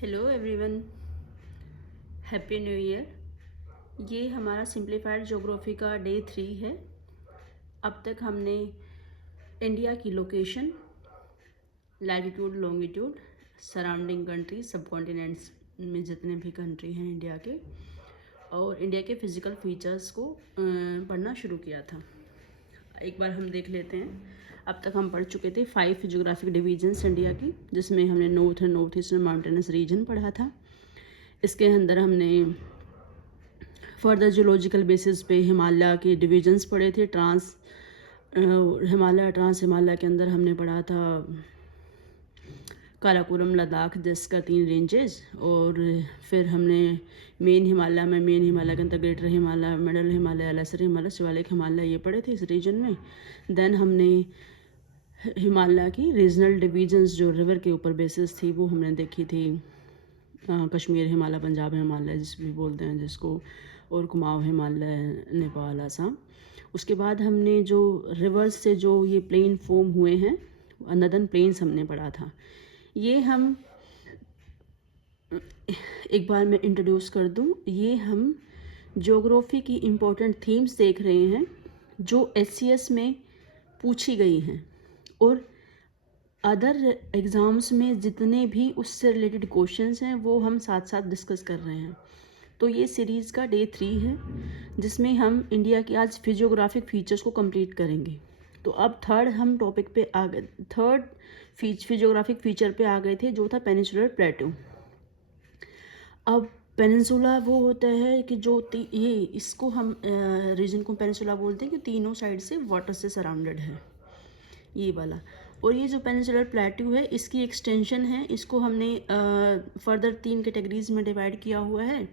Hello everyone, happy new year. ये हमारा simplified geography का डे 3 है। अब तक हमने इंडिया की location, latitude, longitude, surrounding country, सब कॉन्टिनेंट्स में जितने भी कंट्री हैं इंडिया के, और इंडिया के फिज़िकल फीचर्स को पढ़ना शुरू किया था। एक बार हम देख लेते हैं। अब तक हम पढ़ चुके थे 5 ज्योग्राफिक डिवीजन्स इंडिया की, जिसमें हमने north and north eastern mountainous region पढ़ा था। इसके अंदर हमने फर्दर जियोलॉजिकल बेसिस पे हिमालय के डिवीजन्स पढ़े थे। हिमालय, ट्रांस हिमालय के अंदर हमने पढ़ा था काराकोरम, लद्दाख, जिसका 3 रेंजेस। और फिर हमने मेन हिमालय के अंदर greater Himalaya, middle Himalaya, lesser Himalaya, Shivalik Himalaya, ये पढ़े थे इस रीजन में। देन हमने हिमालय की रीजनल डिवीजन्स जो रिवर के ऊपर बेसिस थी वो हमने देखी थी। कश्मीर हिमालय, पंजाब हिमालय जिस भी बोलते हैं जिसको, और कुमाऊं हिमालय, नेपाल, असम। उसके बाद हमने जो रिवर्स से जो ये प्लेन फॉर्म हुए हैं, नदर्न प्लेन्स हमने पढ़ा था। ये हम एक बार मैं इंट्रोड्यूस कर दूं। ये हम ज्योग्राफी की इम्पोर्टेंट थीम्स देख रहे हैं जो एचसीएस में पूछी गई हैं, और अदर एग्ज़ाम्स में जितने भी उससे रिलेटेड क्वेश्चंस हैं वो हम साथ साथ डिस्कस कर रहे हैं। तो ये सीरीज़ का डे 3 है, जिसमें हम इंडिया के आज फिजियोग्राफिक फीचर्स को कंप्लीट करेंगे। तो अब हम टॉपिक पे आ गए, थर्ड फिजियोग्राफिक फीचर पे आ गए थे, जो था पेनिनसुलर प्लेटू। अब पेनिनसुला वो होता है कि जो ये इसको हम रीजन को पेनिनसुला बोलते हैं कि तीनों साइड से वाटर से सराउंडेड है, ये वाला। और ये जो पेनिनसुलर प्लेटू है, इसकी एक्सटेंशन है, इसको हमने फर्दर 3 कैटेगरीज में डिवाइड किया हुआ है: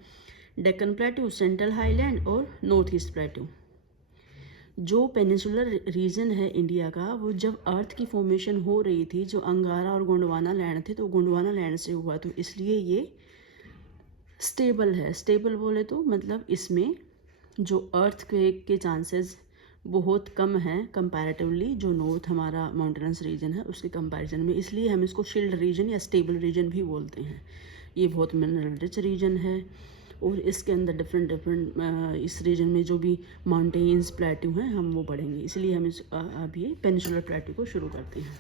डेक्कन प्लेटू, सेंट्रल हाईलैंड और नॉर्थ ईस्ट प्लेटू। जो पेनिनसुलर रीजन है इंडिया का, वो जब अर्थ की फॉर्मेशन हो रही थी, जो अंगारा और गोंडवाना लैंड थे, तो गोंडवाना लैंड से हुआ, तो इसलिए ये स्टेबल है। स्टेबल बोले तो मतलब इसमें जो अर्थक्वेक के चांसेस बहुत कम हैं कंपैरेटिवली जो नॉर्थ हमारा माउंटेनस रीजन है उसके कंपैरिजन में, इसलिए हम इसको शील्ड रीजन या स्टेबल रीजन भी बोलते हैं। ये बहुत मिनरल रिच रीजन है, और इसके अंदर डिफरेंट इस रीजन में जो भी माउंटेन्स, प्लेट्यू हैं, हम वो पढ़ेंगे। इसलिए हम अब ये पेनिनसुलर प्लेट्यू को शुरू करते हैं।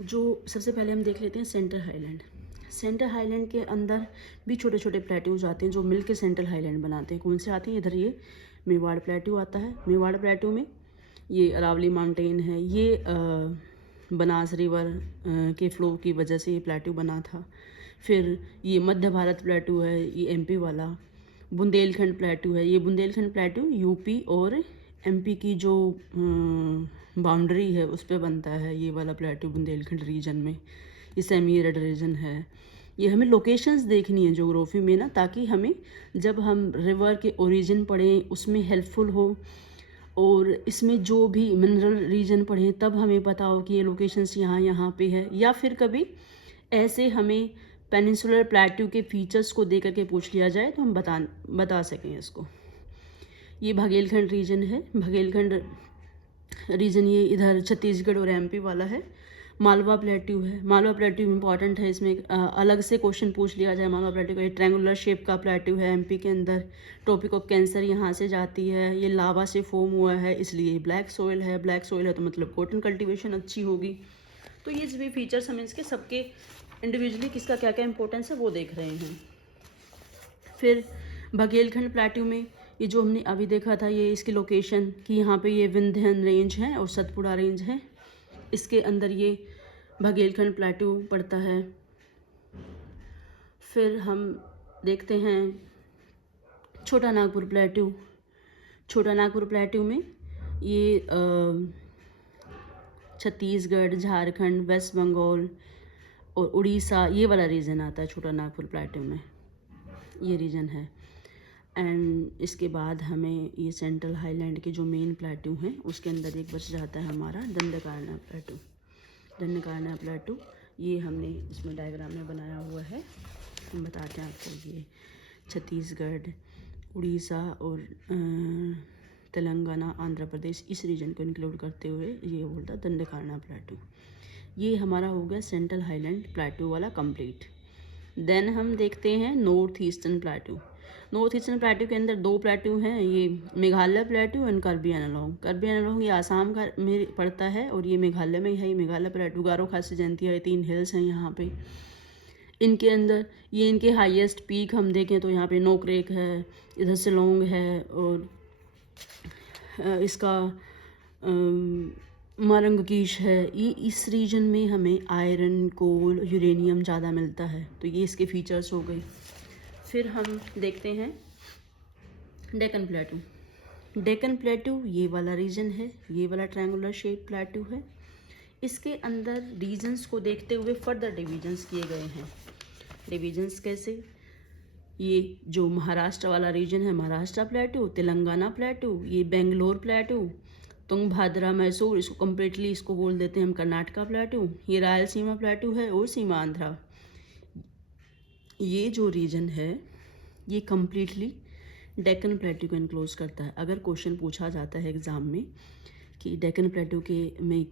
जो सबसे पहले हम देख लेते हैं सेंट्रल हाईलैंड। सेंट्रल हाईलैंड के अंदर भी छोटे छोटे प्लेट्यूज आते हैं जो मिलकर सेंट्रल हाईलैंड बनाते हैं। कौन से आते हैं? इधर ये मेवाड़ प्लेट्यू आता है। मेवाड़ प्लेट्यू में ये अरावली माउंटेन है, ये बनास रिवर के फ्लो की वजह से ये प्लेट्यू बना था। फिर ये मध्य भारत प्लेट्यू है, ये एमपी वाला। बुंदेलखंड प्लेट्यू है, ये बुंदेलखंड प्लेट्यू यूपी और एमपी की जो बाउंड्री है उस पर बनता है, ये वाला प्लेट्यू बुंदेलखंड रीजन में। ये सेमी एरिड रीजन है। ये हमें लोकेशंस देखनी है ज्योग्राफी में ना, ताकि हमें जब हम रिवर के ओरिजिन पढ़ें उसमें हेल्पफुल हो, और इसमें जो भी मिनरल रीजन पढ़ें तब हमें पता हो कि ये लोकेशंस यहाँ यहाँ पे है। या फिर कभी ऐसे हमें पेनिनसुलर प्लेट्यू के फीचर्स को दे करके पूछ लिया जाए तो हम बता सकें इसको। ये बघेलखंड रीजन है। बघेलखंड रीजन ये इधर छत्तीसगढ़ और एमपी वाला है। मालवा प्लेट्यू है। मालवा प्लेट्यू इंपॉर्टेंट है, इसमें अलग से क्वेश्चन पूछ लिया जाए मालवा प्लेट्यू का। ये ट्रायंगुलर शेप का प्लेट्यू है एमपी के अंदर। ट्रॉपिक ऑफ कैंसर यहाँ से जाती है। ये लावा से फॉर्म हुआ है, इसलिए ब्लैक सॉइल है। ब्लैक सॉइल है तो मतलब कॉटन कल्टीवेशन अच्छी होगी। तो ये सभी फीचर्स हम इसके सबके इंडिविजुअली किसका क्या क्या इंपॉर्टेंस है वो देख रहे हैं। फिर बघेलखंड प्लेट्यू में ये जो हमने अभी देखा था, ये इसकी लोकेशन कि यहाँ पे ये विंध्यन रेंज है और सतपुड़ा रेंज है, इसके अंदर ये बघेलखंड प्लेट्यू पड़ता है। फिर हम देखते हैं छोटा नागपुर प्लेट्यू। छोटा नागपुर प्लेट्यू में ये छत्तीसगढ़, झारखंड, वेस्ट बंगाल और उड़ीसा, ये वाला रीजन आता है छोटा नागपुर प्लेट्यू में, ये रीजन है। एंड इसके बाद हमें ये सेंट्रल हाईलैंड के जो मेन प्लेट्यू हैं उसके अंदर एक बच जाता है हमारा दंडकारण्य प्लेट्यू। दंडकारण्य प्लेट्यू ये हमने इसमें डायग्राम में बनाया हुआ है, हम बताते हैं आपको। ये छत्तीसगढ़, उड़ीसा और तेलंगाना, आंध्र प्रदेश, इस रीजन को इंक्लूड करते हुए ये बोलता है दंडकारण्य प्लेट्यू। ये हमारा हो गया सेंट्रल हाईलैंड प्लेटू वाला कंप्लीट। देन हम देखते हैं नॉर्थ ईस्टर्न प्लेटू। नॉर्थ ईस्टर्न प्लेटू के अंदर दो प्लेटू हैं, ये मेघालय प्लेटू एंड कार्बी एनालॉन्ग। कार्बी एनालॉन्ग ये आसाम का में पड़ता है और ये मेघालय में है। ये मेघालय प्लेटू, गारो खासी जयंतिया, ये 3 हिल्स हैं यहाँ पे। इनके अंदर ये इनके हाईएस्ट पीक हम देखें तो यहाँ पे नोकरेक है, इधर शिलोंग है, और इसका मारंगकीश है। ये इस रीजन में हमें आयरन, कोल, यूरेनियम ज़्यादा मिलता है। तो ये इसके फीचर्स हो गए। फिर हम देखते हैं डेक्कन प्लेटू। डेक्कन प्लेटू ये वाला रीजन है, ये वाला ट्रायंगुलर शेप प्लेटू है। इसके अंदर रीजन्स को देखते हुए फर्दर डिवीजन्स किए गए हैं। डिवीजन्स कैसे? ये जो महाराष्ट्र वाला रीजन है महाराष्ट्र प्लेटू, तेलंगाना प्लेटू, ये बेंगलोर प्लेटू, तुंगभद्रा मैसूर, इसको कम्प्लीटली इसको बोल देते हैं हम कर्नाटका प्लेटू। ये रायलसीमा प्लेटू है और सीमा आंध्रा। ये जो रीजन है ये कम्प्लीटली डेक्कन प्लेटू को इनक्लोज करता है। अगर क्वेश्चन पूछा जाता है एग्ज़ाम में कि डेक्कन प्लेटू के में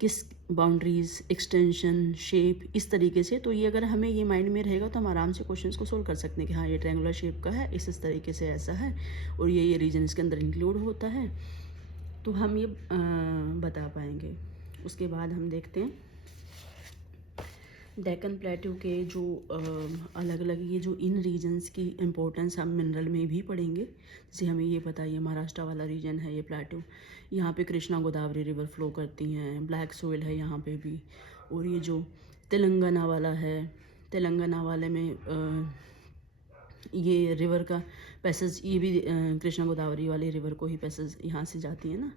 किस बाउंड्रीज, एक्सटेंशन, शेप, इस तरीके से, तो ये अगर हमें ये माइंड में रहेगा तो हम आराम से क्वेश्चंस को सोल्व कर सकते हैं कि हाँ ये ट्रायंगुलर शेप का है, इस तरीके से ऐसा है, और ये रीजन इसके अंदर इंक्लूड होता है, तो हम ये बता पाएंगे। उसके बाद हम देखते हैं डेक्कन प्लेटू के जो अलग अलग ये जो इन रीजन्स की इम्पोर्टेंस हम मिनरल में भी पढ़ेंगे। जैसे हमें ये पता है ये महाराष्ट्र वाला रीजन है, ये प्लेटू, यहाँ पे कृष्णा गोदावरी रिवर फ्लो करती हैं, ब्लैक सोइल है यहाँ पे भी। और ये जो तेलंगाना वाला है, तेलंगाना वाले में ये रिवर का पैसेज, ये भी कृष्णा गोदावरी वाले रिवर को ही पैसेज यहाँ से जाती है ना,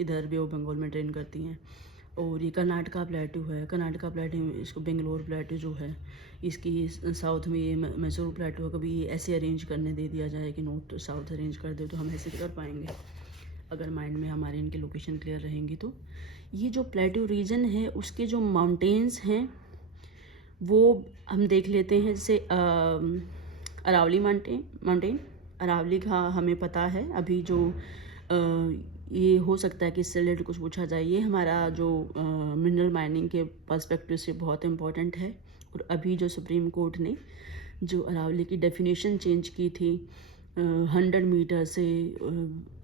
इधर बे ऑफ बंगाल में ड्रेन करती हैं। और ये कर्नाटका प्लेटू है, कर्नाटका प्लेटू इसको बेंगलोर प्लेटू जो है, इसकी साउथ में ये मैसूर प्लेटू है। कभी ये ऐसे अरेंज करने दे दिया जाए कि नॉर्थ साउथ अरेंज कर दे तो हम ऐसे कर पाएंगे अगर माइंड में हमारे इनकी लोकेशन क्लियर रहेंगी तो। ये जो प्लेटू रीजन है उसके जो माउंटेन्स हैं वो हम देख लेते हैं। जैसे अरावली माउंटेन, अरावली का हमें पता है। अभी जो ये हो सकता है कि इससे रिलेटेड कुछ पूछा जाए। ये हमारा जो मिनरल माइनिंग के पर्सपेक्टिव से बहुत इम्पॉर्टेंट है। और अभी जो सुप्रीम कोर्ट ने जो अरावली की डेफिनेशन चेंज की थी 100 मीटर से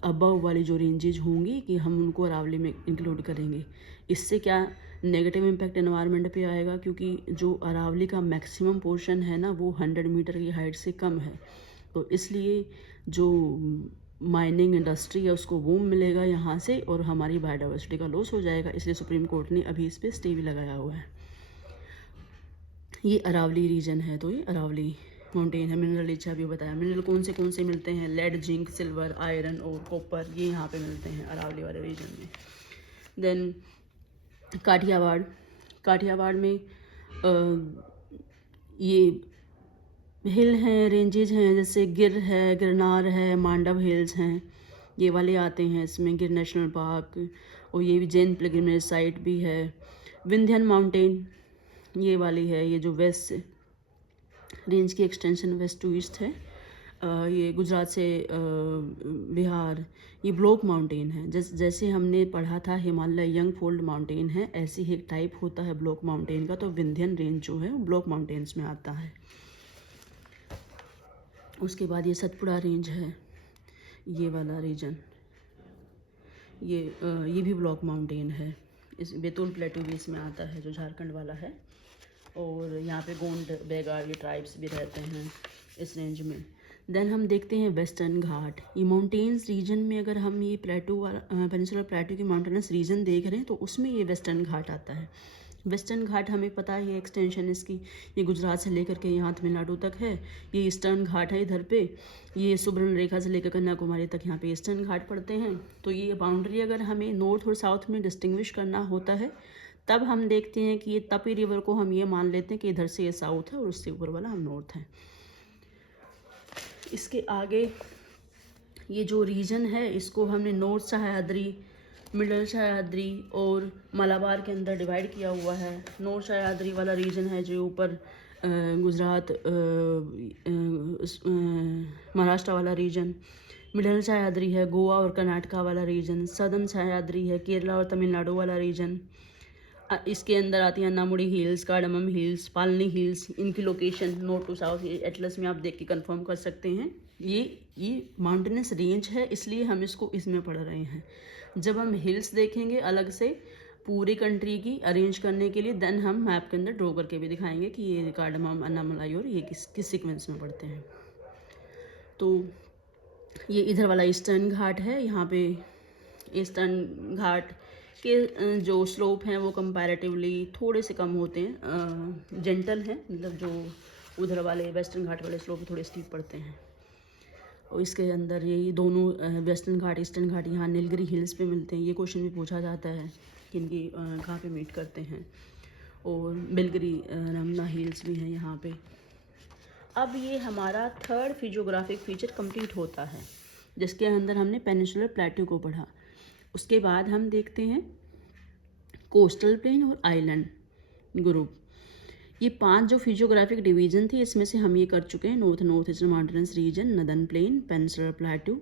अबव वाली जो रेंजेज होंगी कि हम उनको अरावली में इंक्लूड करेंगे। इससे क्या नेगेटिव इम्पैक्ट एनवायरनमेंट पे आएगा, क्योंकि जो अरावली का मैक्सिमम पोर्शन है ना वो 100 मीटर की हाइट से कम है। तो इसलिए जो माइनिंग इंडस्ट्री है उसको बूम मिलेगा यहाँ से और हमारी बायोडाइवर्सिटी का लॉस हो जाएगा। इसलिए सुप्रीम कोर्ट ने अभी इस पर स्टे भी लगाया हुआ है। ये अरावली रीजन है, तो ये अरावली माउंटेन है। मिनरल रिच अभी बताया। मिनरल कौन से मिलते हैं? लेड, जिंक, सिल्वर, आयरन और कॉपर, ये यहाँ पे मिलते हैं अरावली वाले रीजन में। देन काठियावाड़ में ये हिल हैं, रेंजेज हैं, जैसे गिर है, गिरनार है, मांडव हिल्स हैं, ये वाले आते हैं इसमें। गिर नेशनल पार्क, और ये भी जैन पिलग्रिमेज साइट भी है। विंध्यन माउंटेन ये वाली है, ये जो वेस्ट रेंज की एक्सटेंशन वेस्ट टू ईस्ट है। ये गुजरात से बिहार, ये ब्लॉक माउंटेन है। जैसे हमने पढ़ा था हिमालय यंग फोल्ड माउंटेन है, ऐसी ही एक टाइप होता है ब्लॉक माउंटेन का। तो विंध्यन रेंज जो है वो ब्लॉक माउंटेन्स में आता है। उसके बाद ये सतपुड़ा रेंज है, ये वाला रीजन, ये भी ब्लॉक माउंटेन है। इस बैतूल प्लेटू भी इसमें आता है जो झारखंड वाला है। और यहाँ पे गोंड, बेगार, ये ट्राइब्स भी रहते हैं इस रेंज में। देन हम देखते हैं वेस्टर्न घाट। ये माउंटेन्स रीजन में अगर हम ये प्लेटू वाला पेनिनसुलर प्लेटू की माउंटेनस रीजन देख रहे हैं तो उसमें ये वेस्टर्न घाट आता है। वेस्टर्न घाट हमें पता है एक्सटेंशन इसकी, ये गुजरात से लेकर के यहाँ तमिलनाडु तक है। ये ईस्टर्न घाट है इधर पे, ये सुब्रन रेखा से लेकर कन्याकुमारी तक यहाँ पे ईस्टर्न घाट पड़ते हैं। तो ये बाउंड्री अगर हमें नॉर्थ और साउथ में डिस्टिंग्विश करना होता है तब हम देखते हैं कि ये तपी रिवर को हम ये मान लेते हैं कि इधर से ये साउथ है और उससे ऊपर वाला हम नॉर्थ है। इसके आगे ये जो रीजन है इसको हमने नॉर्थ सह्याद्री, मिडल सह्याद्री और मलाबार के अंदर डिवाइड किया हुआ है। नॉर्थ सह्याद्री वाला रीजन है जो ऊपर गुजरात महाराष्ट्र वाला रीजन। मिडल सह्याद्री है गोवा और कर्नाटका वाला रीजन। सदर्न सह्याद्री है केरला और तमिलनाडु वाला रीजन। इसके अंदर आती हैं Anamudi hills, cardamom hills, Palani hills. इनकी location north to south atlas में आप देख के कंफर्म कर सकते हैं। ये माउंटेनस रेंज है, इसलिए हम इसको इसमें पढ़ रहे हैं। जब हम हिल्स देखेंगे अलग से पूरी कंट्री की अरेंज करने के लिए, देन हम मैप के अंदर ड्रॉ करके भी दिखाएंगे कि ये कार्डमम, अन्नामलाई और ये किस सीक्वेंस में पढ़ते हैं। तो ये इधर वाला ईस्टर्न घाट है। यहाँ पे ईस्टर्न घाट के जो स्लोप हैं वो कंपैरेटिवली थोड़े से कम होते हैं, जेंटल हैं, मतलब जो उधर वाले वेस्टर्न घाट वाले स्लोप थोड़े स्टीप पड़ते हैं। और इसके अंदर यही दोनों वेस्टर्न घाट ईस्टर्न घाट यहाँ नीलगिरी हिल्स पे मिलते हैं। ये क्वेश्चन भी पूछा जाता है कि इनकी कहाँ पे मीट करते हैं। और बिलगिरी रमना हिल्स भी हैं यहाँ पे। अब ये हमारा थर्ड फिजियोग्राफिक फीचर कंप्लीट होता है, जिसके अंदर हमने पेनिनसुलर प्लेट्यू को पढ़ा। उसके बाद हम देखते हैं कोस्टल प्लेन और आइलैंड ग्रुप। ये 5 जो फिजियोग्राफिक डिवीजन थी, इसमें से हम ये कर चुके हैं north eastern mountainous region, northern plain, peninsular plateau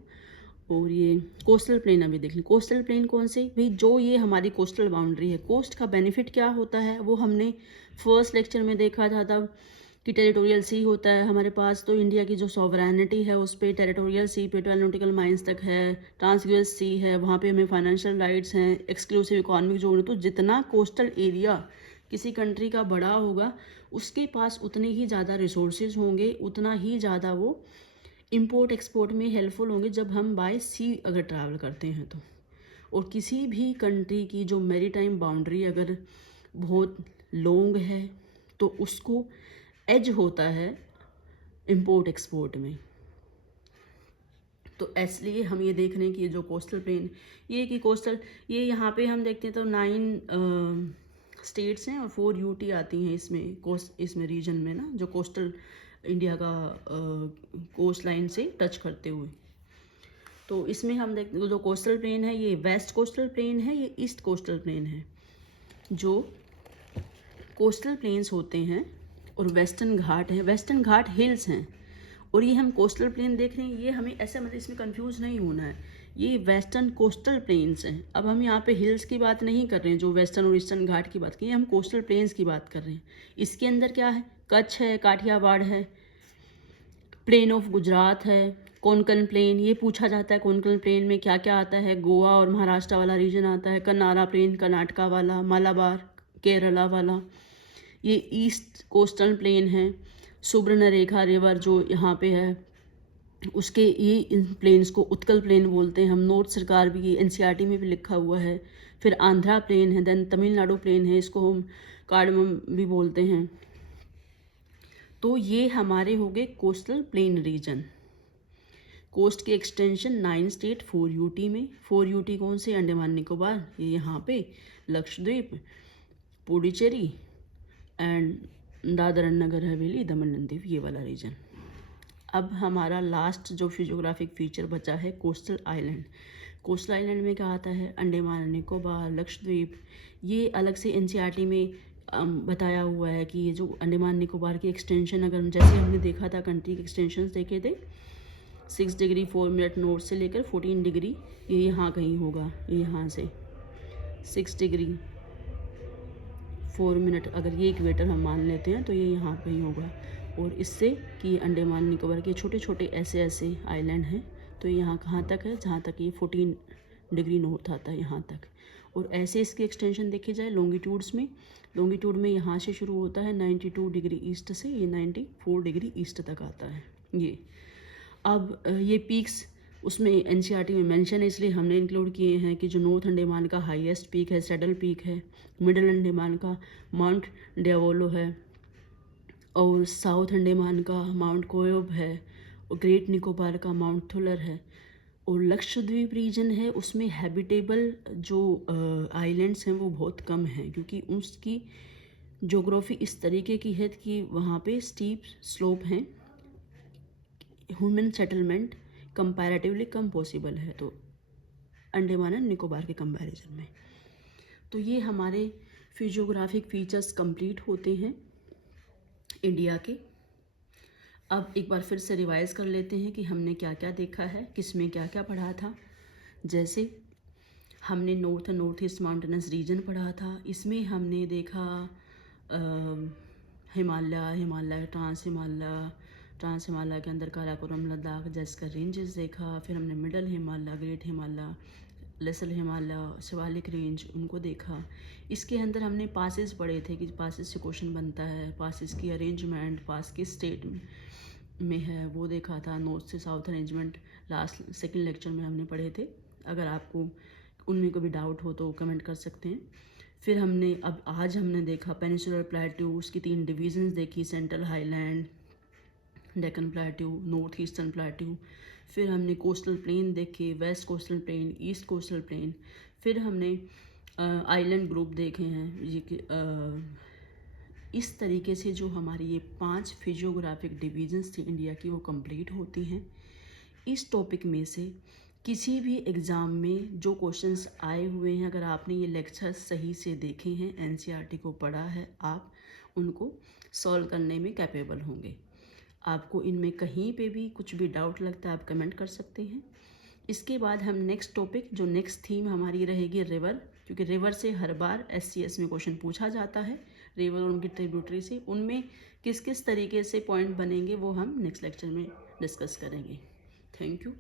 और ये कोस्टल प्लेन। अभी देख लें कोस्टल प्लेन कौन से भाई, जो ये हमारी कोस्टल बाउंड्री है। कोस्ट का बेनिफिट क्या होता है वो हमने फर्स्ट लेक्चर में देखा था तब कि टेरिटोरियल सी होता है हमारे पास। तो इंडिया की जो सॉवरेनिटी है उस पर टेरिटोरियल सी पे 12 नॉटिकल माइल्स तक है, ट्रांसग्यूस सी है, वहाँ पे हमें फाइनेंशियल राइट्स हैं, एक्सक्लूसिव इकोनॉमिक जोन है। तो जितना कोस्टल एरिया किसी कंट्री का बड़ा होगा उसके पास उतने ही ज़्यादा रिसोर्सेज होंगे, उतना ही ज़्यादा वो इंपोर्ट एक्सपोर्ट में हेल्पफुल होंगे जब हम बाय सी अगर ट्रैवल करते हैं तो। और किसी भी कंट्री की जो मैरीटाइम बाउंड्री अगर बहुत लॉन्ग है तो उसको एज होता है इंपोर्ट एक्सपोर्ट में। तो इसलिए हम ये देख रहे हैं कि ये जो कोस्टल प्लेन, ये कि कोस्टल, ये यहाँ पे हम देखते हैं तो 9 स्टेट्स हैं और 4 यूटी आती हैं इसमें रीजन में ना, जो कोस्टल इंडिया का कोस्ट लाइन से टच करते हुए। तो इसमें हम देखते हैं जो कोस्टल प्लेन है ये वेस्ट कोस्टल प्लेन है, ये ईस्ट कोस्टल प्लेन है। जो कोस्टल प्लेन्स होते हैं और वेस्टर्न घाट है, वेस्टर्न घाट हिल्स हैं और ये हम कोस्टल प्लेन देख रहे हैं। ये हमें ऐसे मतलब इसमें कंफ्यूज नहीं होना है, ये वेस्टर्न कोस्टल प्लेन्स हैं। अब हम यहाँ पे हिल्स की बात नहीं कर रहे हैं जो वेस्टर्न और ईस्टर्न घाट की बात की, हम कोस्टल प्लेन्स की बात कर रहे हैं। इसके अंदर क्या है, कच्छ है, काठियावाड़ है, प्लेन ऑफ गुजरात है, कोंकण प्लेन। ये पूछा जाता है कोंकण प्लेन में क्या क्या आता है, गोवा और महाराष्ट्र वाला रीजन आता है, कन्नारा प्लेन कर्नाटका वाला, मालाबार केरला वाला। ये ईस्ट कोस्टल प्लेन है, सुब्रनरेखा रिवर जो यहाँ पे है उसके ये इन प्लेन्स को उत्कल प्लेन बोलते हैं हम। नॉर्थ सरकार भी, ये एनसीईआरटी में भी लिखा हुआ है। फिर आंध्रा प्लेन है, देन तमिलनाडु प्लेन है, इसको हम कार्डमम भी बोलते हैं। तो ये हमारे हो गए कोस्टल प्लेन रीजन। कोस्ट की एक्सटेंशन 9 स्टेट 4 यूटी में। 4 यूटी कौन से, अंडमान निकोबार, ये यहाँ पे Lakshadweep, Puducherry and Dadar and Nagar Haveli, Daman and Diu, ये वाला रीजन। अब हमारा लास्ट जो फिजियोग्राफिक फीचर बचा है कोस्टल आइलैंड। कोस्टल आइलैंड में क्या आता है, अंडमान निकोबार, लक्षद्वीप। ये अलग से एनसीईआरटी में बताया हुआ है कि ये जो अंडमान निकोबार की एक्सटेंशन, अगर जैसे हमने देखा था कंट्री के एक्सटेंशन देखे थे 6 डिग्री 4 मिनट नॉर्थ से लेकर 14 डिग्री, ये यहाँ कहीं होगा, ये यहाँ से 6 डिग्री 4 मिनट, अगर ये इक्वेटर हम मान लेते हैं तो ये यहाँ कहीं होगा। और इससे कि अंडमान निकोबार के छोटे छोटे ऐसे ऐसे आइलैंड हैं, तो ये यहाँ कहाँ तक है, जहाँ तक ये 14 डिग्री नॉर्थ आता है यहाँ तक। और ऐसे इसकी एक्सटेंशन देखी जाए लॉन्गिट्यूड्स में, लॉन्गिट्यूड में यहाँ से शुरू होता है 92 डिग्री ईस्ट से, ये 94 डिग्री ईस्ट तक आता है ये। अब ये पीक्स उसमें एनसीईआरटी में मेंशन है, इसलिए हमने इंक्लूड किए हैं कि जो नॉर्थ अंडमान का हाईएस्ट पीक है सैडल पीक है, मिडल अंडमान का माउंट डियावोलो है, और साउथ अंडमान का माउंट कोयोब है, और ग्रेट निकोबार का माउंट थुलर है। और लक्षद्वीप रीजन है उसमें हैबिटेबल जो आइलैंड्स हैं वो बहुत कम हैं, क्योंकि उसकी ज्योग्राफी इस तरीके की है कि वहाँ पे स्टीप स्लोप हैं, ह्यूमन सेटलमेंट कंपैरेटिवली कम पॉसिबल है, तो अंडमान एंड निकोबार के कंपैरिजन में। तो ये हमारे फिजियोग्राफिक फीचर्स कंप्लीट होते हैं इंडिया के। अब एक बार फिर से रिवाइज कर लेते हैं कि हमने क्या क्या देखा है, किस में क्या क्या पढ़ा था। जैसे हमने नॉर्थ ईस्ट माउंटेनस रीजन पढ़ा था। इसमें हमने देखा हिमालय, ट्रांस हिमालय के अंदर काराकोरम, लद्दाख, जैस्कर रेंजेस देखा। फिर हमने middle Himalaya, great Himalaya, lesser Himalaya, Shivalik range, उनको देखा। इसके अंदर हमने पासेस पढ़े थे कि पासेस से क्वेश्चन बनता है, पासेस की अरेंजमेंट, पास किस स्टेट में है वो देखा था। नॉर्थ से south arrangement last second lecture में हमने पढ़े थे। अगर आपको उनमें कोई डाउट हो तो कमेंट कर सकते हैं। फिर आज हमने देखा पेनिनसुलर प्लेट्यू, उसकी 3 डिवीजन्स देखी, central highland, Deccan plateau, north eastern plateau. फिर हमने कोस्टल प्लेन देखे, west coastal plain, east coastal plain. फिर हमने आइलैंड ग्रुप देखे हैं। इस तरीके से जो हमारी ये 5 फिजियोग्राफिक डिवीजन्स थी इंडिया की, वो कंप्लीट होती हैं। इस टॉपिक में से किसी भी एग्ज़ाम में जो क्वेश्चंस आए हुए हैं, अगर आपने ये लेक्चर्स सही से देखे हैं, एनसीईआरटी को पढ़ा है, आप उनको सॉल्व करने में कैपेबल होंगे। आपको इनमें कहीं पे भी कुछ भी डाउट लगता है, आप कमेंट कर सकते हैं। इसके बाद हम नेक्स्ट टॉपिक, जो नेक्स्ट थीम हमारी रहेगी रिवर, क्योंकि रिवर से हर बार एससीएस में क्वेश्चन पूछा जाता है। रिवर और उनकी ट्रिब्यूटरी से उनमें किस किस तरीके से पॉइंट बनेंगे वो हम नेक्स्ट लेक्चर में डिस्कस करेंगे। Thank you.